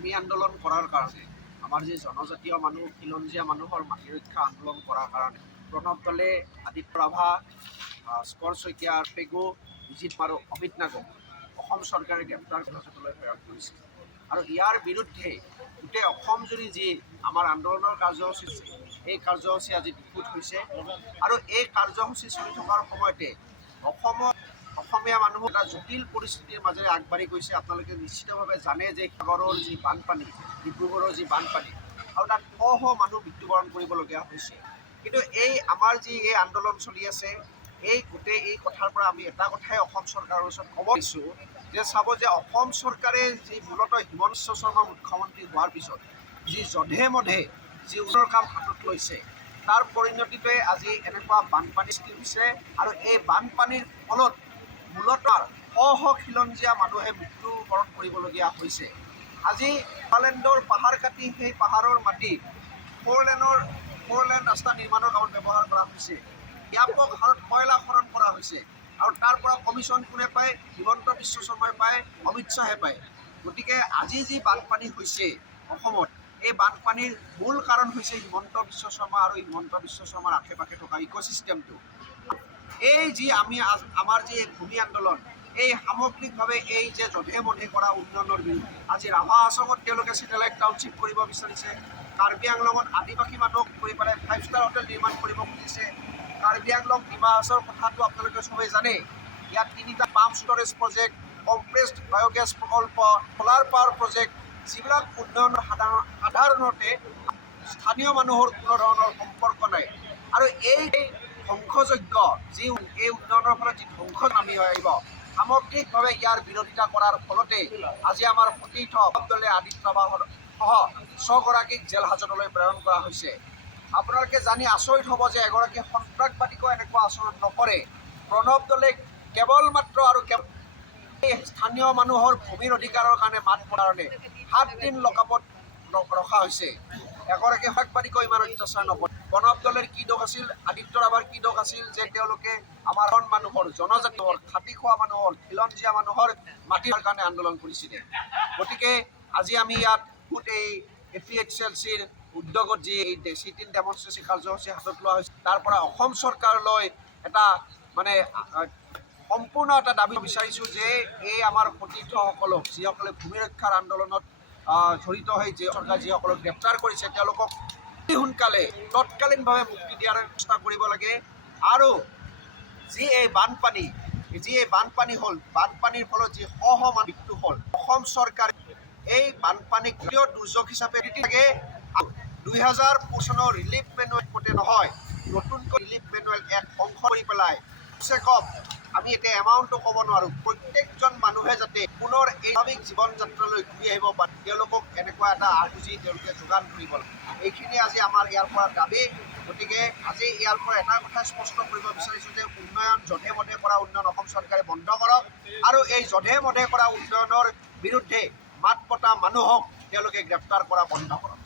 ভূমি আন্দোলন কৰাৰ কাৰণে আমাৰ যি জনজাতীয় মানুহ খিলঞ্জীয়া মানুহৰ মাটি ৰক্ষা আন্দোলন কৰাৰ কাৰণে প্ৰণৱ দলে আদিত্য ৰাভা, স্কৰ শইকীয়া, পেগু, বিজিত আৰু অমিত নাগক অসম চৰকাৰে গ্ৰেপ্তাৰ হেফাজতলৈ প্ৰেৰণ কৰিছে। আৰু ইয়াৰ বিৰুদ্ধে গোটেই অসমজুৰি যি আমাৰ আন্দোলনৰ কাৰ্যসূচী আছে, এই কাৰ্যসূচী আজি বিফুট হৈছে। আৰু এই কাৰ্যসূচী চলি থকাৰ সময়তে অসমীয়া মানুহ এটা জটিল পৰিস্থিতিৰ মাজেৰে আগবাঢ়ি গৈছে। আপোনালোকে নিশ্চিতভাৱে জানে যে সাগৰৰ যি বানপানী, ডিব্ৰুগড়ৰ যি বানপানী, আৰু তাত শ মানুহ মৃত্যুবৰণ কৰিবলগীয়া হৈছে। কিন্তু আমাৰ যি এই আন্দোলন চলি আছে, গোটেই কথাৰ পৰা আমি এটা কথাই অসম চৰকাৰৰ ওচৰত ক'ব দিছোঁ যে চাব যে অসম চৰকাৰে যি মূলতঃ হিমন্ত বিশ্ব শৰ্মা মুখ্যমন্ত্ৰী হোৱাৰ পিছত যি জধে মধে যি উন্নয়নৰ কাম হাতত লৈছে, তাৰ পৰিণতিতে আজি এনেকুৱা বানপানী সৃষ্টি হৈছে। আৰু এই বানপানীৰ ফলত মূলতঃ শ খিলঞ্জীয়া মানুহে মৃত্যুবৰণ কৰিবলগীয়া হৈছে। আজি নাগালেণ্ডৰ পাহাৰ কাটি সেই পাহাৰৰ মাটি ফ'ৰ লেন ৰাস্তা নিৰ্মাণৰ কামত ব্যৱহাৰ কৰা হৈছে। ব্যাপক হাৰত কয়লা খনন কৰা হৈছে। আৰু তাৰ পৰা কমিশ্যন কোনে পায়? হিমন্ত বিশ্ব শৰ্মাই পায়, অমিত শ্বাহে পায়। গতিকে আজি যি বানপানী হৈছে অসমত, এই বানপানীৰ মূল কাৰণ হৈছে হিমন্ত বিশ্ব শৰ্মা আৰু হিমন্ত বিশ্ব শৰ্মাৰ আশে পাশে থকা ইক'চিষ্টেমটো। এই যি আমাৰ যি ভূমি আন্দোলন, এই সামগ্ৰিকভাৱে এই যে জধে মধে কৰা উন্নয়নৰ বিৰুদ্ধে আজি ৰাভা হাছঙত তেওঁলোকে চেটেলাইট টাউনশ্বিপ কৰিব বিচাৰিছে। কাৰ্বি আংলঙত আদিবাসী মানুহক কৰি পেলাই 5 ষ্টাৰ হোটেল নিৰ্মাণ কৰিব খুজিছে। কাৰ্বি আংলং ডিমা হাছাওৰ কথাটো আপোনালোকে চবেই জানে। ইয়াত 3টা pump storage project, compressed biogas প্ৰকল্প, ছ'লাৰ পাৱাৰ প্ৰজেক্ট, যিবিলাক উন্নয়নৰ সাধাৰণতে স্থানীয় মানুহৰ কোনো ধৰণৰ সম্পৰ্ক নাই। আৰু এই ধ্বংসযজ্ঞ যি এই উন্নয়নৰ ফলত যি ধ্বংস নামি আহিব, সামগ্ৰিকভাৱে ইয়াৰ বিৰোধিতা কৰাৰ ফলতে আজি আমাৰ সতীৰ্থ দলে আদিত্য ৰাভাসহ 6গৰাকীক জেল হাজতলৈ প্ৰেৰণ কৰা হৈছে। আপোনালোকে জানি আচৰিত হ'ব যে এগৰাকী সন্ত্ৰাসবাদীকো এনেকুৱা আচৰণ নকৰে। প্ৰণৱ দলে কেৱল মাত্ৰ স্থানীয় মানুহৰ ভূমিৰ অধিকাৰৰ কাৰণে মাত কাৰণে 7 দিন লকআপত ৰখা হৈছে। এগৰাকী সন্ত্ৰাসবাদীকো ইমান অত্যাচাৰ নকৰে। প্ৰণৱ দলেৰ কি দোষ আছিল, আদিত্য ৰাভাৰ কি দোষ আছিল যে তেওঁলোকে আমাৰ মানুহৰ, জনজাতীয়ৰ, খাটি খোৱা মানুহৰ, খিলঞ্জীয়া মানুহৰ মাটিৰ কাৰণে আন্দোলন কৰিছিলে। গতিকে আজি আমি ইয়াত এই APHCLCৰ উদ্যোগত যি এই চিট-ইন ডেমনষ্ট্ৰেচন কাৰ্যসূচী হাতত লোৱা হৈছে, তাৰ পৰা অসম চৰকাৰলৈ এটা সম্পূৰ্ণ এটা দাবী বিচাৰিছোঁ যে এই আমাৰ সতীৰ্থসকলক, যিসকলে ভূমি ৰক্ষাৰ আন্দোলনত জড়িত হৈ যিসকলক গ্ৰেপ্তাৰ কৰিছে, তেওঁলোকক অতি সোনকালে তৎকালীনভাৱে মুক্তি দিয়াৰ ব্যৱস্থা কৰিব লাগে। আৰু যি এই বানপানী হ'ল, বানপানীৰ ফলত যি শ মৃত্যু হ'ল, অসম চৰকাৰে এই বানপানীক দুৰ্যোগ হিচাপে লাগে। 2025 চনৰ ৰিলিফ মেনুৱেল মতে নহয়, নতুনকৈ ৰিলিফ মেনুৱেল এক অংশ কৰি পেলাই আমি এতিয়া এমাউণ্টটো ক'ব নোৱাৰোঁ, প্ৰত্যেকজন মানুহে যাতে পুনৰ এই স্বাভাৱিক জীৱন যাত্ৰালৈ ঘূৰি আহিব পাৰে, তেওঁলোকক এনেকুৱা এটা আৰ্জি তেওঁলোকে যোগান ধৰিব লাগে। এইখিনি আজি আমাৰ ইয়াৰ পৰা দাবী। গতিকে আজি ইয়াৰ পৰা এটা কথা স্পষ্ট কৰিব বিচাৰিছোঁ যে জধে মধে কৰা উন্নয়ন অসম চৰকাৰে বন্ধ কৰক। আৰু এই জধে মধে কৰা উন্নয়নৰ বিৰুদ্ধে মাত পতা মানুহক তেওঁলোকে গ্ৰেপ্তাৰ কৰা বন্ধ কৰক।